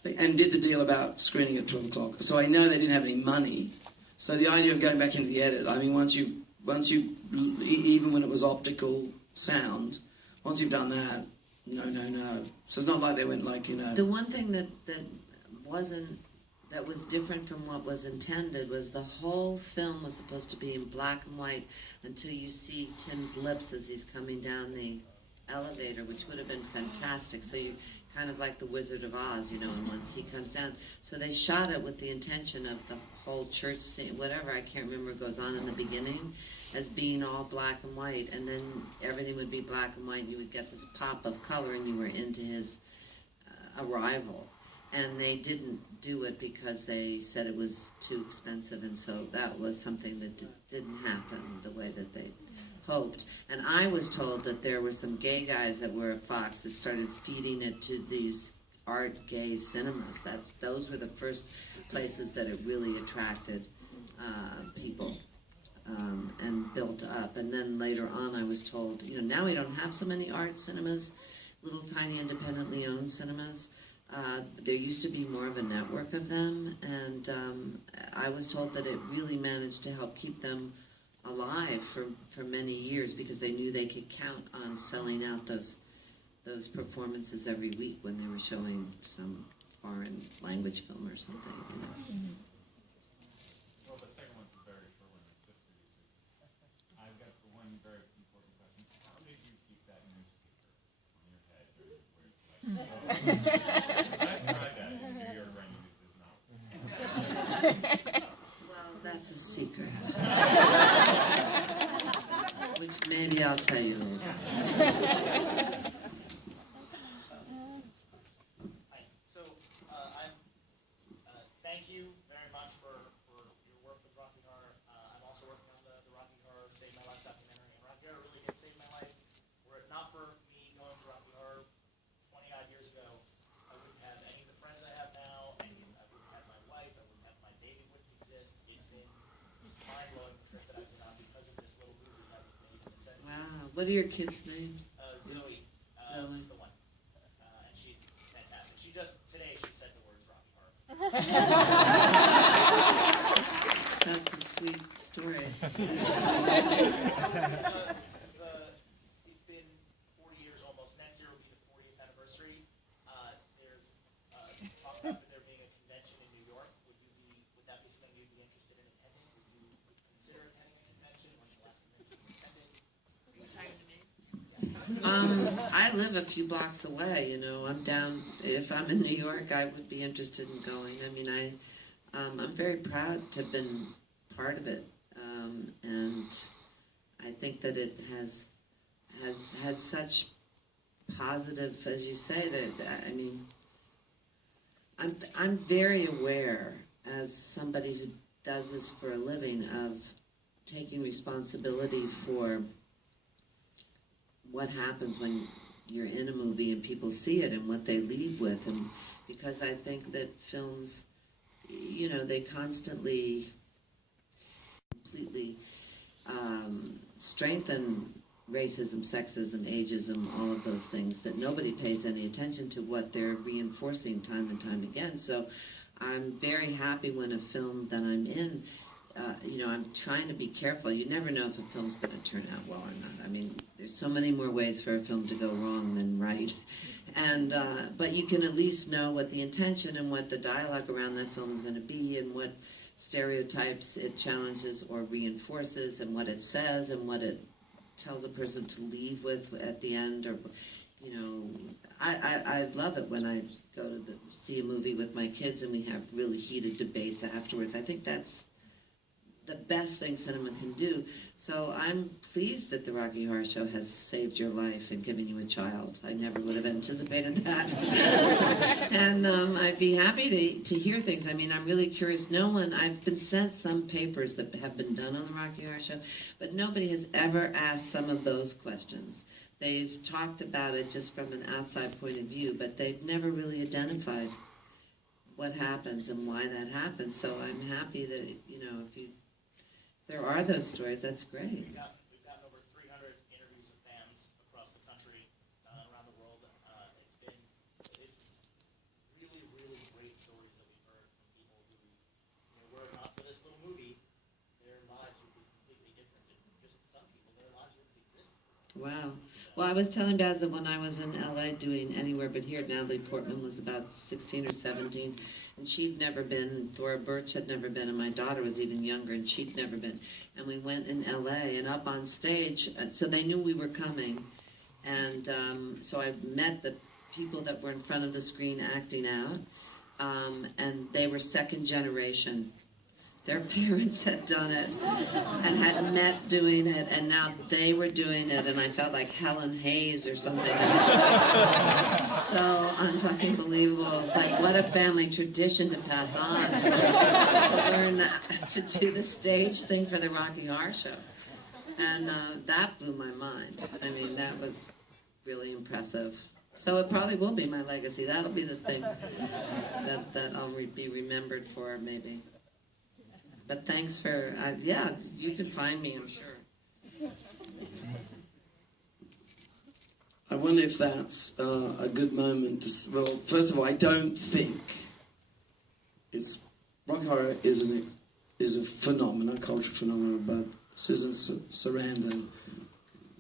and did the deal about screening at 12 o'clock. So I know they didn't have any money. So the idea of going back into the edit, I mean, once you, even when it was optical sound, once you've done that, no. So it's not like they went like, you know. The one thing that was different from what was intended was the whole film was supposed to be in black and white until you see Tim's lips as he's coming down the elevator, which would have been fantastic. So you kind of like the Wizard of Oz, you know, and once he comes down. So they shot it with the intention of the whole church scene, whatever, I can't remember, goes on in the beginning, as being all black and white, and then everything would be black and white, and you would get this pop of color, and you were into his arrival. And they didn't do it because they said it was too expensive, and so that was something that didn't happen the way that they hoped. And I was told that there were some gay guys that were at Fox that started feeding it to these art gay cinemas. Those were the first places that it really attracted people and built up. And then later on I was told, you know, now we don't have so many art cinemas, little tiny independently owned cinemas. There used to be more of a network of them, and I was told that it really managed to help keep them alive for many years, because they knew they could count on selling out those performances every week when they were showing some foreign language film or something. You know. Well, the second one's a very short one. It's just for you, Susan. I've got one very important question. How did you keep that newspaper on your head during the words like, I've tried that in New York writing, it does not. Well, that's a secret. Which maybe I'll tell you later. Hi. So, thank you very much for your work with Rocky Horror. I'm also working on the Rocky Horror Save My Life documentary, and Rocky Horror really did save my life. Were it not for me going to Rocky Horror 20-odd years ago, I wouldn't have any of the friends I have now, and I wouldn't have my wife, I wouldn't have my baby, wouldn't exist. It's been mind-blowing the trip that I've been on because of this little movie that was made in the 70s. Wow. What are your kids' names? Zoe. Zoe. Is the one. And she's fantastic. Today she said the words Rocky Horror. That's a sweet story. It's been 40 years almost. Next year will be the 40th anniversary. There's talk about there being a convention in New York. Would that be something you'd be interested in attending? Would you consider attending a convention? When's the last convention you attended? Are you talking to me? I live a few blocks away, you know. I'm down, if I'm in New York, I would be interested in going. I mean, I'm very proud to have been part of it. And I think that it has had such positive, as you say, that I mean, I'm very aware, as somebody who does this for a living, of taking responsibility for what happens when you're in a movie and people see it and what they leave with. And because I think that films, you know, they constantly completely strengthen racism, sexism, ageism, all of those things, that nobody pays any attention to what they're reinforcing time and time again. So I'm very happy when a film that I'm in, I'm trying to be careful. You never know if a film's going to turn out well or not. I mean, there's so many more ways for a film to go wrong than right. And but you can at least know what the intention and what the dialogue around that film is going to be, and what stereotypes it challenges or reinforces, and what it says, and what it tells a person to leave with at the end. Or, I love it when I go to see a movie with my kids and we have really heated debates afterwards. I think that's the best thing cinema can do. So I'm pleased that the Rocky Horror Show has saved your life and given you a child. I never would have anticipated that. And I'd be happy to hear things. I mean, I'm really curious. I've been sent some papers that have been done on the Rocky Horror Show, but nobody has ever asked some of those questions. They've talked about it just from an outside point of view, but they've never really identified what happens and why that happens. So I'm happy that, if there are those stories, that's great. We've gotten over 300 interviews with fans across the country, around the world. It's really, really great stories that we've heard from people who, were it not for this little movie, their lives would be completely different. And just some people, their lives wouldn't exist. Wow. Well, I was telling Baz that when I was in LA doing Anywhere But Here, Natalie Portman was about 16 or 17, and she'd never been, Thora Birch had never been, and my daughter was even younger, and she'd never been. And we went in LA, and up on stage, so they knew we were coming, and so I met the people that were in front of the screen acting out, and they were second generation. Their parents had done it and had met doing it, and now they were doing it, and I felt like Helen Hayes or something. So unfucking believable. It's like, what a family tradition to pass on, to learn that, to do the stage thing for the Rocky Horror Show. And that blew my mind. I mean, that was really impressive. So it probably will be my legacy. That'll be the thing that I'll be remembered for, maybe. But thanks for, you can find me, I'm sure. I wonder if that's a good moment to, well, first of all, I don't think rock horror is a phenomenon, a cultural phenomenon, but Susan Sarandon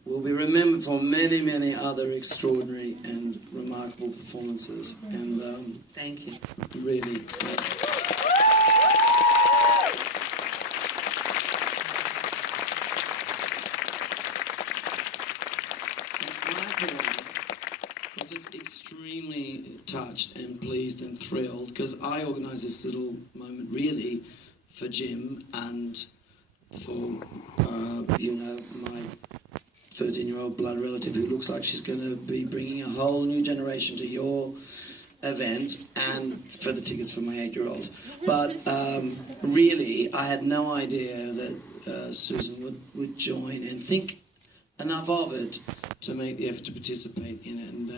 will be remembered for many, many other extraordinary and remarkable performances. And thank you. Really. I was just extremely touched and pleased and thrilled, because I organised this little moment really for Jim and for, my 13-year-old blood relative who looks like she's going to be bringing a whole new generation to your event, and for the tickets for my 8-year-old. But really, I had no idea that Susan would join and think enough of it to make the effort to participate in it, and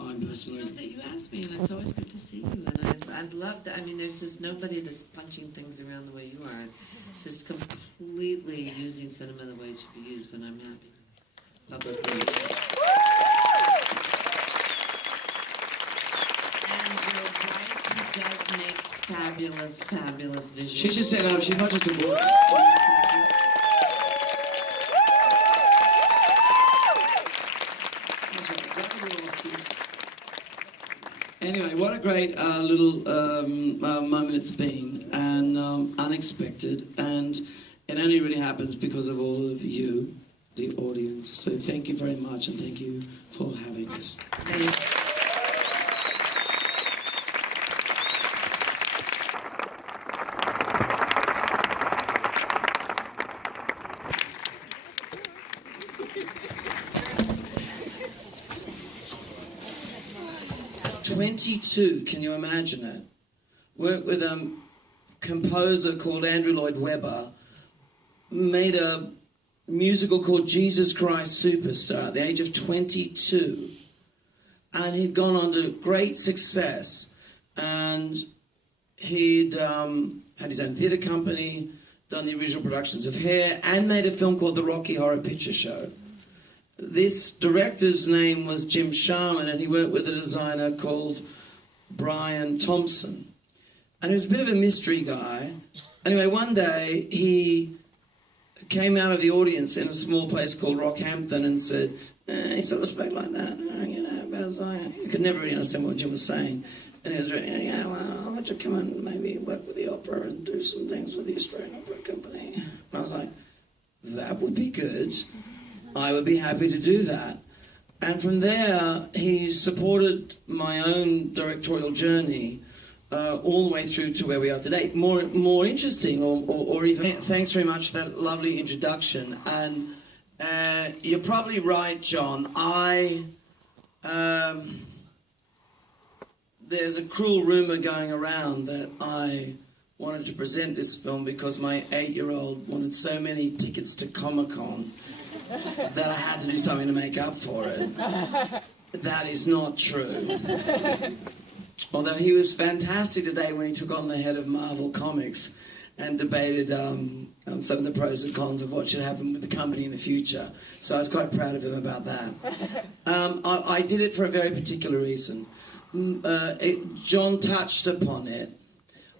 I'm personally. I love that you asked me, and it's always good to see you. And I'd love that. I mean, there's just nobody that's punching things around the way you are. It's just completely using cinema the way it should be used, and I'm happy publicly. And your wife does make fabulous, fabulous visuals. She just said, she's not just a voice. Anyway, what a great little moment it's been, and unexpected, and it only really happens because of all of you, the audience. So thank you very much, and thank you for having us. Thank you. '22, can you imagine it? Worked with a composer called Andrew Lloyd Webber, made a musical called Jesus Christ Superstar at the age of 22, and he'd gone on to great success, and he'd had his own theatre company, done the original productions of Hair, and made a film called The Rocky Horror Picture Show. This director's name was Jim Sharman, and he worked with a designer called Brian Thompson. And he was a bit of a mystery guy. Anyway, one day he came out of the audience in a small place called Rockhampton and said, he sort of spoke like that, you know, Baz, you could never really understand what Jim was saying. And he was really, yeah, well, I'll let you come and maybe work with the opera and do some things with the Australian Opera Company. And I was like, that would be good. I would be happy to do that. And from there, he supported my own directorial journey all the way through to where we are today. More interesting, or even... Thanks very much for that lovely introduction. And you're probably right, John. There's a cruel rumour going around that I wanted to present this film because my 8-year-old wanted so many tickets to Comic-Con that I had to do something to make up for it. That is not true. Although he was fantastic today when he took on the head of Marvel Comics and debated some of the pros and cons of what should happen with the company in the future. So I was quite proud of him about that. I did it for a very particular reason. John touched upon it,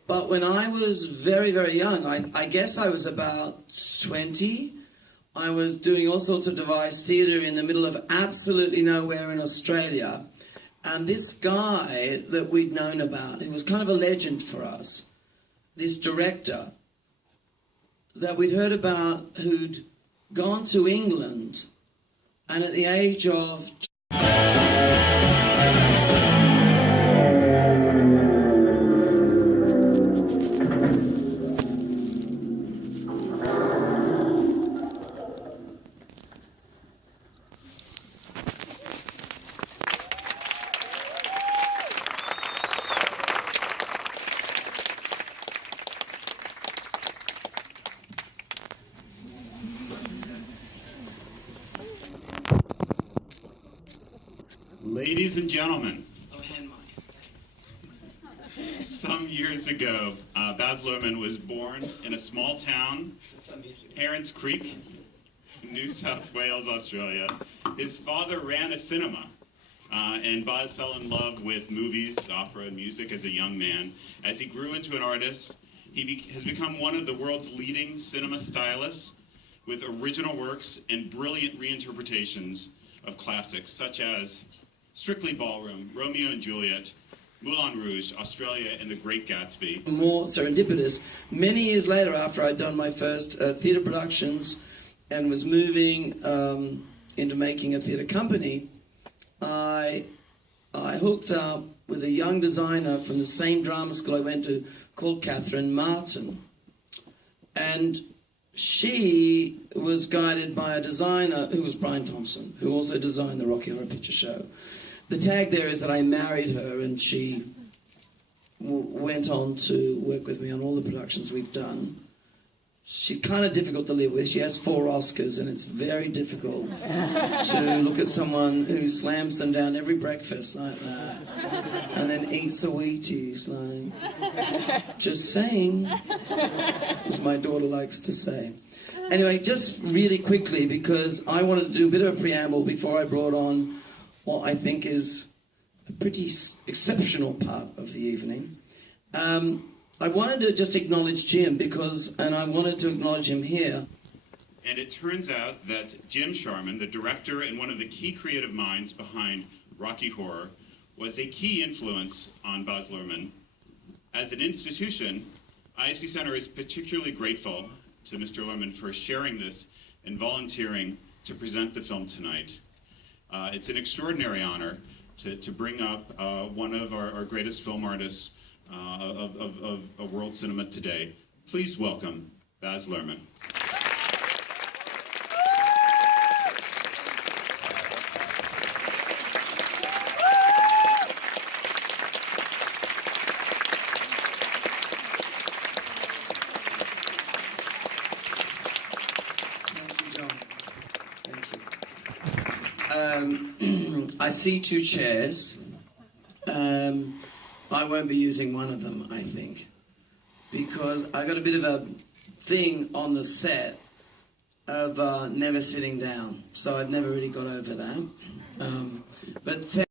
but when I was very, very young, I guess I was about 20, I was doing all sorts of device theatre in the middle of absolutely nowhere in Australia, and this guy that we'd known about, who was kind of a legend for us, this director that we'd heard about, who'd gone to England, and at the age of... Ladies and gentlemen, some years ago, Baz Luhrmann was born in a small town, Herons Creek, New South Wales, Australia. His father ran a cinema, and Baz fell in love with movies, opera, and music as a young man. As he grew into an artist, he has become one of the world's leading cinema stylists with original works and brilliant reinterpretations of classics such as Strictly Ballroom, Romeo and Juliet, Moulin Rouge, Australia, and The Great Gatsby. More serendipitous. Many years later, after I'd done my first theatre productions and was moving into making a theatre company, I hooked up with a young designer from the same drama school I went to called Catherine Martin. And she was guided by a designer who was Brian Thompson, who also designed the Rocky Horror Picture Show. The tag there is that I married her, and she went on to work with me on all the productions we've done. She's kind of difficult to live with. She has 4 Oscars, and it's very difficult to look at someone who slams them down every breakfast like that, and then eats a Wheaties, like, just saying, as my daughter likes to say. Anyway, just really quickly, because I wanted to do a bit of a preamble before I brought on what I think is a pretty exceptional part of the evening. I wanted to just acknowledge Jim and I wanted to acknowledge him here. And it turns out that Jim Sharman, the director and one of the key creative minds behind Rocky Horror, was a key influence on Baz Luhrmann. As an institution, IFC Center is particularly grateful to Mr. Luhrmann for sharing this and volunteering to present the film tonight. It's an extraordinary honor to bring up one of our greatest film artists of world cinema today. Please welcome Baz Luhrmann. I see 2 chairs. I won't be using one of them, I think, because I got a bit of a thing on the set of never sitting down. So I've never really got over that. But